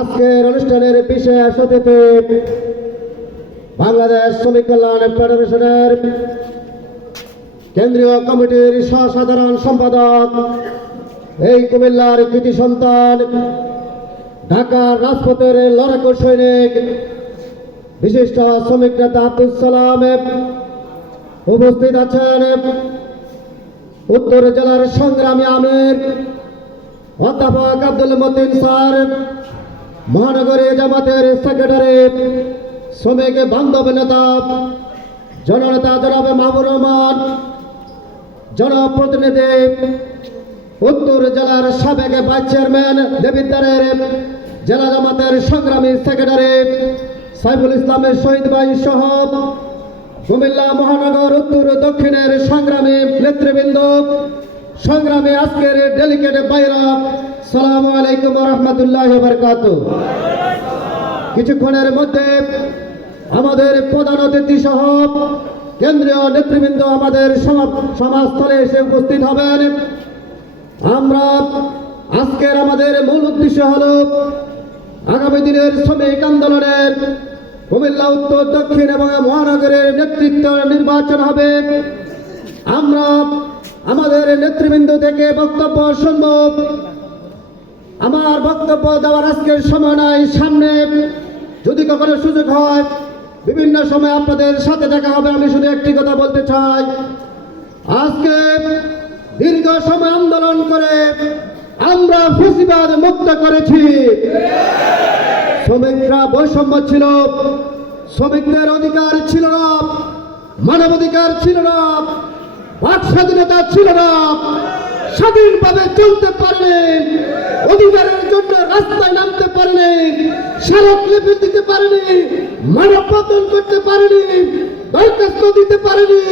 আজকের অনুষ্ঠানের বিশেষ অতিথি বাংলাদেশ শ্রমিক কল্যাণ ফেডারেশনের কেন্দ্রীয় কমিটির সহসাধারণ সম্পাদক, এই কুমিল্লার কৃতি সন্তান, ঢাকার রাজপথের লড়াকু সৈনিক, বিশিষ্ট শ্রমিক নেতা আব্দুল সালাম উপস্থিত আছেন। উত্তর জেলার সংগ্রামী আমির, অধ্যাপক আব্দুল মতিন স্যার মহানগরী জামাতের সেক্রেটারি, শ্রমিক বান্ধব নেতা, জননেতা জনাব মাহবুর রহমান, জনপ্রতিনিধি, উত্তর জেলার সাবেক ভাইস চেয়ারম্যান দেবিদ্দারের জেলা জামাতের সংগ্রামী সেক্রেটারি সাইফুল ইসলামের শহীদ ভাই সহ কুমিল্লা মহানগর উত্তর দক্ষিণের সংগ্রামী নেতৃবৃন্দ সংগ্রামী আজকের ডেলিগেট বাইরা, সালাম আলাইকুম রহমতুল্লাহ বরকাত কিছুক্ষণের মধ্যে আমাদের প্রধান অতিথি সহ কেন্দ্রীয় নেতৃবৃন্দ আমাদের সমা- সমাজস্থলে এসে উপস্থিত হবেন। আমরা আজকের আমাদের মূল উদ্দেশ্য হল আগামী দিনের শ্রমিক আন্দোলনের কুমিল্লা, উত্তর, দক্ষিণ এবং মহানগরের নেতৃত্ব নির্বাচন হবে। আমরা আমাদের নেতৃবৃন্দ থেকে বক্তব্য সম্ভব আমার বক্তব্য দেওয়ার আজকের সময় নাই, সামনে যদি কখনো সুযোগ হয়, বিভিন্ন সময় আপনাদের সাথে দেখা হবে, আমি শুধু একটি কথা বলতে চাই। আজকে দীর্ঘ সময় আন্দোলন করে আমরা ফেসিবাদ মুক্ত করেছি। শ্রমিকরা বৈষম্য ছিল, শ্রমিকদের অধিকার ছিল না, মানবাধিকার ছিল না। বাক স্বাধীনতা ছিল না। স্বাধীনভাবে চলতে পারেনি। অধিকারের জন্য রাস্তায় নামতে পারেনি। লেপে দিতে পারেনি। মানব পতন করতে পারেনি। দরখাস্ত দিতে পারেনি।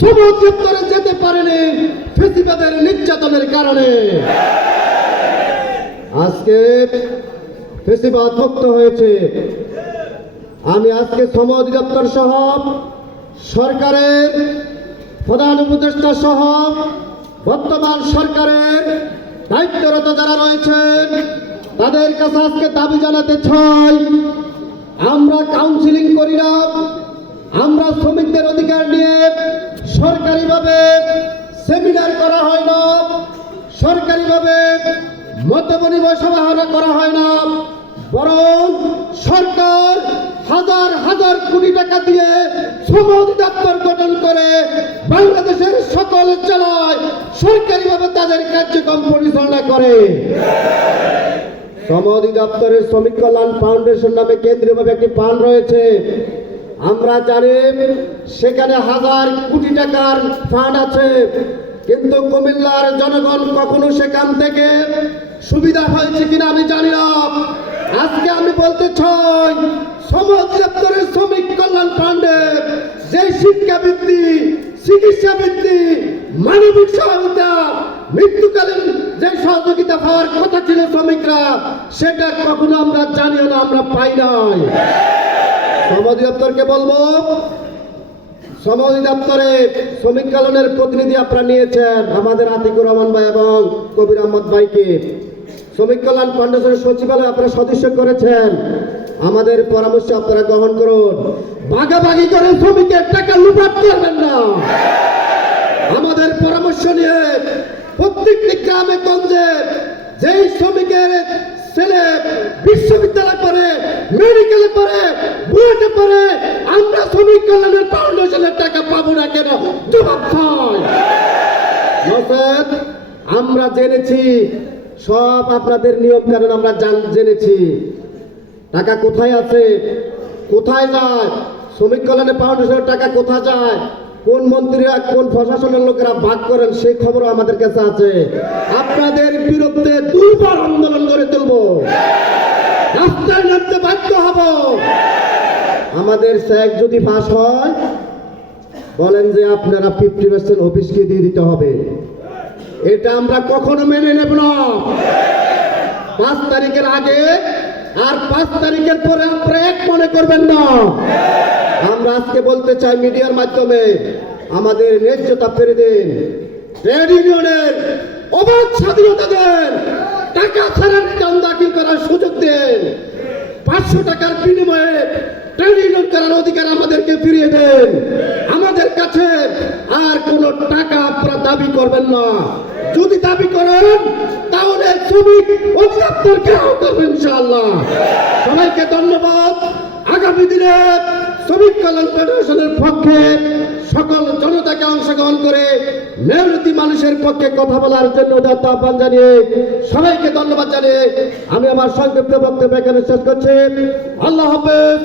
সমুদ্রে যেতে পারেনি। ফেসিবাদের নির্যাতনের কারণে। আজকে ফেসিবাদ মুক্ত হয়েছে। আমি আজকে শ্রম অধিদপ্তর সহ সরকারের প্রধান উপদেষ্টা সহ বর্তমান সরকারের দায়িত্বরত যারা রয়েছেন, তাদের কাছে আজকে দাবি জানাতে চাই, আমরা কাউন্সিলিং করি না, আমরা শ্রমিকদের অধিকার নিয়ে সরকারিভাবে সেমিনার করা হয় না, সরকারিভাবে মত বিনিময় সভা করা হয় না, বরং সরকার হাজার হাজার কোটি টাকা দিয়ে শ্রম অধিদপ্তর গঠন করে বাংলাদেশের সকল জেলায় সরকারিভাবে তাদের কার্যক্রম পরিচালনা করে। শ্রম অধিদপ্তরের শ্রমিক কল্যাণ ফাউন্ডেশন নামে কেন্দ্রীয়ভাবে একটি ফান্ড রয়েছে। আমরা জানি সেখানে হাজার কোটি টাকার ফান্ড আছে, কিন্তু কুমিল্লার জনগণ কখনো সেখান থেকে সুবিধা হয়েছে কিনা আমি শিক্ষাবৃত্তি চিকিৎসা বৃত্তি, মানবিক সহায়তা, মৃত্যুকালীন যে সহযোগিতা পাওয়ার কথা ছিল শ্রমিকরা, সেটা কখনো আমরা জানিও না, আমরা পাই নাই। শ্রম অধিদপ্তরকে বলব শ্রম অধিদপ্তরে শ্রমিক কল্যাণের প্রতিনিধি আপনারা নিয়েছেন, আমাদের আতিকুর রহমান ভাই এবং কবির আহমদ ভাইকে। শ্রমিক কল্যাণ ফাউন্ডেশনের সচিবালয় আপনারা সদস্য করেছেন। আমাদের পরামর্শ আপনারা গ্রহণ করুন। ভাগাভাগি করে শ্রমিকের টাকা লুপাট করবেন না। আমাদের পরামর্শ নিয়ে প্রত্যেকটি গ্রামে গঞ্জে যেই শ্রমিকের ছেলে বিশ্ববিদ্যালয় পড়ে, মেডিকেলে পড়ে, বুয়েটে পড়ে, আমরা শ্রমিক কল্যাণের ফাউন্ডেশনের টাকা পাবো না কেন? জবাব আমরা জেনেছি, সব আপনাদের নিয়ম কানুন আমরা জান- জেনেছি। টাকা কোথায় আছে? কোথায় যায় শ্রমিক কল্যাণে ফাউন্ডেশনের টাকা কোথায় যায়? কোন মন্ত্রীরা, কোন প্রশাসনের লোকেরা ভাগ করেন সেই খবরও আমাদের কাছে আছে। আপনাদের বিরুদ্ধে দুর্বার আন্দোলন করে তুলব। রাস্তায় নামতে বাধ্য হব। আমাদের স্যাক যদি পাস হয়, বলেন যে আপনারা ফিফটি পার্সেন্ট অফিসকে দিয়ে দিতে হবে। এটা আমরা কখনো মেনে নেব না। পাঁচ তারিখের আগে আর পাঁচ তারিখের পরে আপনারা এক মনে করবেন না। আমরা আজকে বলতে চাই মিডিয়ার মাধ্যমে আমাদের ন্যায্যতা ফিরে দিন। ট্রেড ইউনিয়নের অবাধ স্বাধীনতা দেন। টাকা ছাড়া রিটার্ন দাখিল করার সুযোগ দেন। পাঁচশো টাকার বিনিময়ে ট্রেড ইউনিয়ন করার অধিকার আমাদেরকে ফিরিয়ে দেন। আমাদের কাছে আর কোনো টাকা আপনারা দাবি করবেন না। যদি দাবি করেন শ্রমিক অধিদপ্তরকে আহ্বান ইনশাআল্লাহ? সবাইকে ধন্যবাদ। আগামী দিনে শ্রমিক কল্যাণ ফেডারেশনের পক্ষে সকল জনতাকে অংশগ্রহণ করে মেহনতি মানুষের পক্ষে কথা বলার জন্য আহ্বান জানিয়ে সবাইকে ধন্যবাদ জানিয়ে আমি আমার সংক্ষিপ্ত বক্তব্য এখানে শেষ করছি। আল্লাহ হাফেজ।